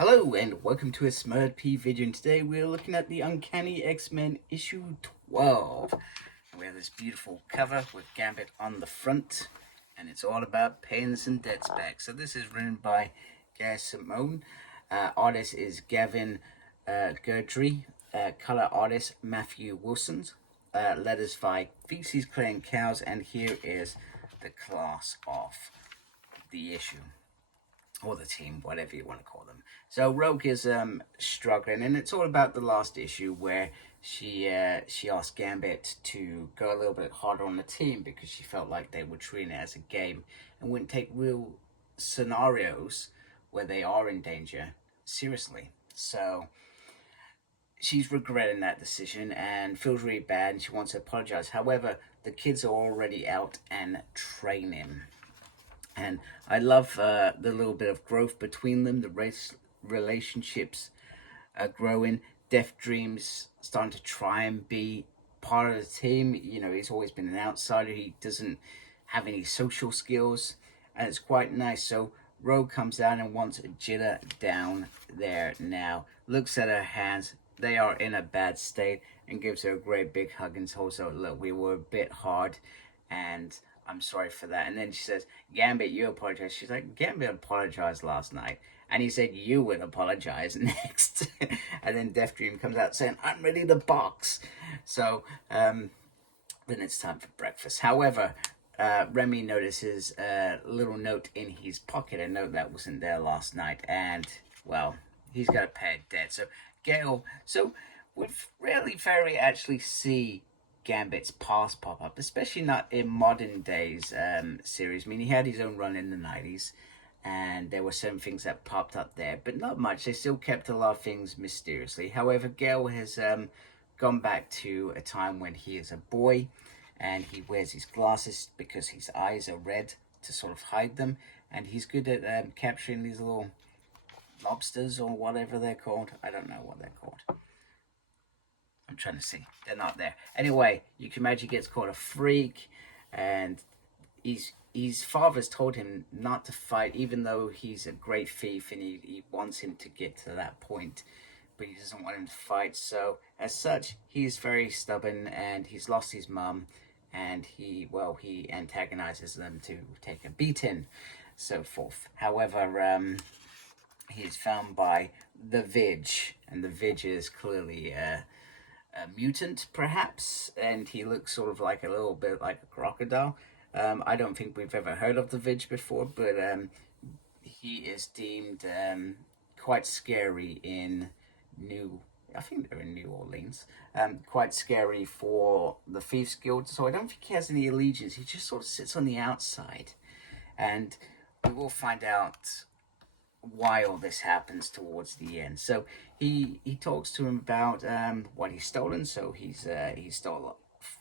Hello and welcome to a Smurd P video, and today we're looking at the Uncanny X-Men issue 12. We have this beautiful cover with Gambit on the front, and it's all about pains and debts back. So this is written by Gail Simone. Artist is Gavin Guidry. Color artist Matthew Wilson. Letters by Feces, Clay and Cows, and here is the class of the issue. Or the team, whatever you want to call them. So Rogue is struggling, and it's all about the last issue where she asked Gambit to go a little bit harder on the team because she felt like they were treating it as a game and wouldn't take real scenarios where they are in danger seriously. So she's regretting that decision and feels really bad, and she wants to apologize. However, the kids are already out and training. And I love the little bit of growth between them. The race relationships are growing. Death Dream's starting to try and be part of the team. You know, he's always been an outsider. He doesn't have any social skills, and it's quite nice. So Rogue comes down and wants Jilla down there now. Looks at her hands. They are in a bad state, and gives her a great big hug and tells her, look, we were a bit hard, and I'm sorry for that. And then she says, Gambit, you apologize. She's like, Gambit apologized last night. And he said, you would apologize next. And then Death Dream comes out saying, I'm ready to box. So then it's time for breakfast. However, Remy notices a little note in his pocket, a note that wasn't there last night. And, well, he's got to pay a debt. So Gail, so we rarely very actually see Gambit's past pop up, especially not in modern days series. I mean, he had his own run in the 90s, and there were some things that popped up there, but not much. They still kept a lot of things mysteriously. However, Gale has gone back to a time when he is a boy, and he wears his glasses because his eyes are red to sort of hide them, and he's good at capturing these little lobsters or whatever they're called. I don't know what they're called. I'm trying to see. They're not there. Anyway, you can imagine he gets called a freak, and his father's told him not to fight, even though he's a great thief and he wants him to get to that point, but he doesn't want him to fight. So as such, he's very stubborn, and he's lost his mum, and he antagonizes them to take a beating, so forth. However, he is found by the Vig, and the Vig is clearly a mutant, perhaps, and he looks sort of like a little bit like a crocodile. I don't think we've ever heard of the Vig before, but he is deemed quite scary in I think they're in New Orleans. Quite scary for the Thieves Guild, so I don't think he has any allegiance. He just sort of sits on the outside, and we will find out why all this happens towards the end. So he talks to him about what he's stolen. So he stole.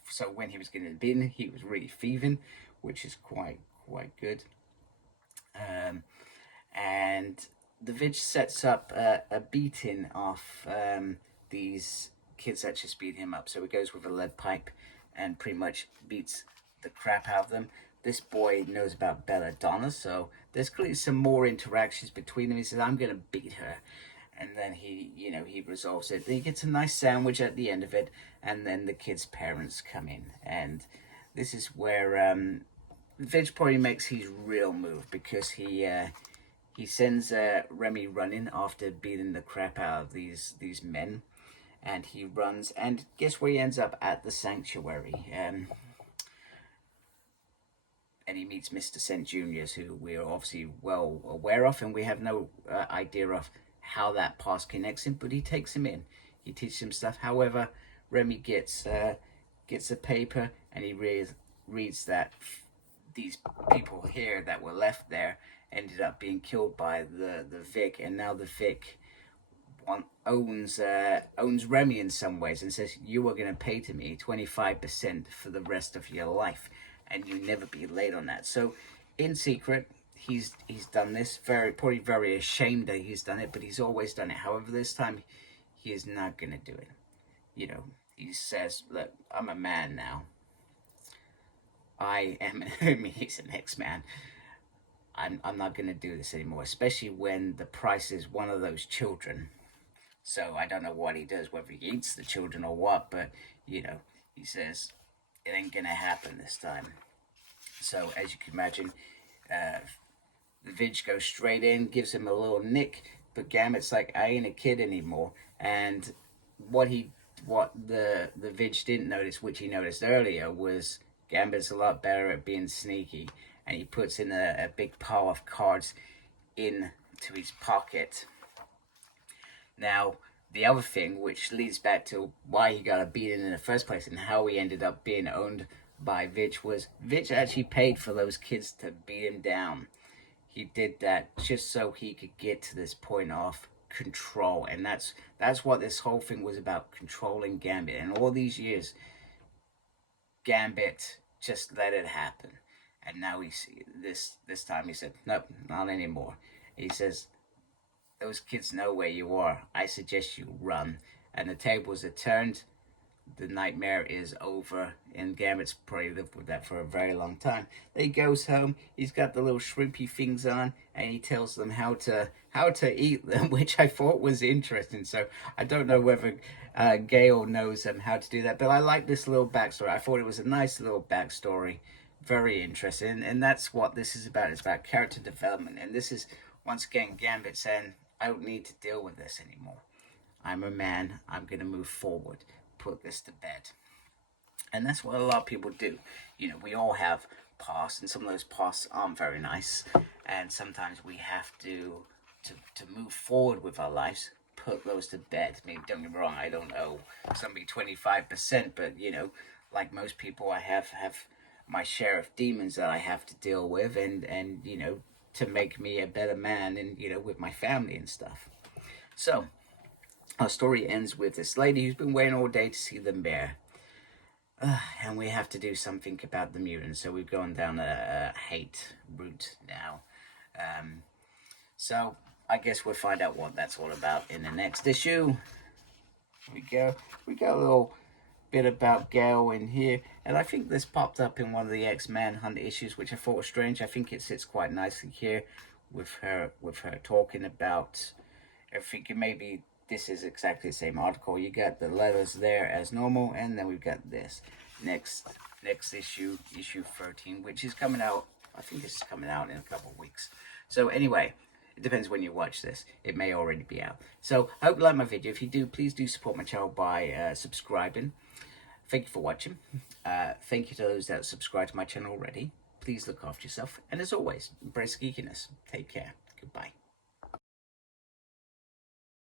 So when he was getting the bin, he was really thieving, which is quite good. And the Vig sets up a beating off these kids that just beat him up. So he goes with a lead pipe and pretty much beats the crap out of them. This boy knows about Belladonna, so there's clearly some more interactions between them. He says, I'm going to beat her. And then he resolves it. Then he gets a nice sandwich at the end of it, and then the kid's parents come in. And this is where Vig probably makes his real move, because he sends Remy running after beating the crap out of these men. And he runs, and guess where he ends up? At the sanctuary. And he meets Mr. St. Juniors, who we are obviously well aware of, and we have no idea of how that past connects him, but he takes him in. He teaches him stuff. However, Remy gets a paper, and he reads that these people here that were left there ended up being killed by the Vic, and now the Vic owns Remy in some ways, and says, you are going to pay to me 25% for the rest of your life, and you never be late on that. So in secret, he's done this, probably very ashamed that he's done it, but he's always done it. However, this time he is not going to do it. You know, he says, look, I'm a man now. I mean, he's an X-Man. I'm not going to do this anymore, especially when the price is one of those children. So I don't know what he does, whether he eats the children or what, but, you know, he says it ain't going to happen this time. So as you can imagine, the Vidge goes straight in, gives him a little nick, but Gambit's like, I ain't a kid anymore. And what the Vidge didn't notice, which he noticed earlier, was Gambit's a lot better at being sneaky, and he puts in a big pile of cards into his pocket. Now, the other thing, which leads back to why he got a beating in the first place and how he ended up being owned by Vidge, was Vidge actually paid for those kids to beat him down. He did that just so he could get to this point of control, and that's what this whole thing was about, controlling Gambit. And all these years, Gambit just let it happen. And now this time he said, nope, not anymore. He says, those kids know where you are. I suggest you run. And the tables are turned. The nightmare is over, and Gambit's probably lived with that for a very long time. Then he goes home. He's got the little shrimpy things on, and he tells them how to eat them, which I thought was interesting. So I don't know whether Gail knows how to do that, but I like this little backstory. I thought it was a nice little backstory, very interesting, and that's what this is about. It's about character development, and this is once again Gambit saying, I don't need to deal with this anymore. I'm a man. I'm going to move forward. Put this to bed. And that's what a lot of people do. You know, we all have pasts, and some of those pasts aren't very nice. And sometimes we have to move forward with our lives, put those to bed. I mean, don't get me wrong, I don't owe somebody 25%, but, you know, like most people, I have my share of demons that I have to deal with, and you know, to make me a better man, and, you know, with my family and stuff. So our story ends with this lady who's been waiting all day to see the mayor. And we have to do something about the mutants. So we've gone down a hate route now. So I guess we'll find out what that's all about in the next issue. We got a little bit about Gail in here. And I think this popped up in one of the X-Men Hunt issues, which I thought was strange. I think it sits quite nicely here with her talking about everything. Maybe this is exactly the same article. You got the letters there as normal, and then we've got this next issue 13, which is coming out. I think this is coming out in a couple of weeks. So anyway, it depends when you watch this. It may already be out. So I hope you like my video. If you do, please do support my channel by subscribing. Thank you for watching. Thank you to those that subscribe to my channel already. Please look after yourself, and as always, embrace geekiness. Take care. Goodbye.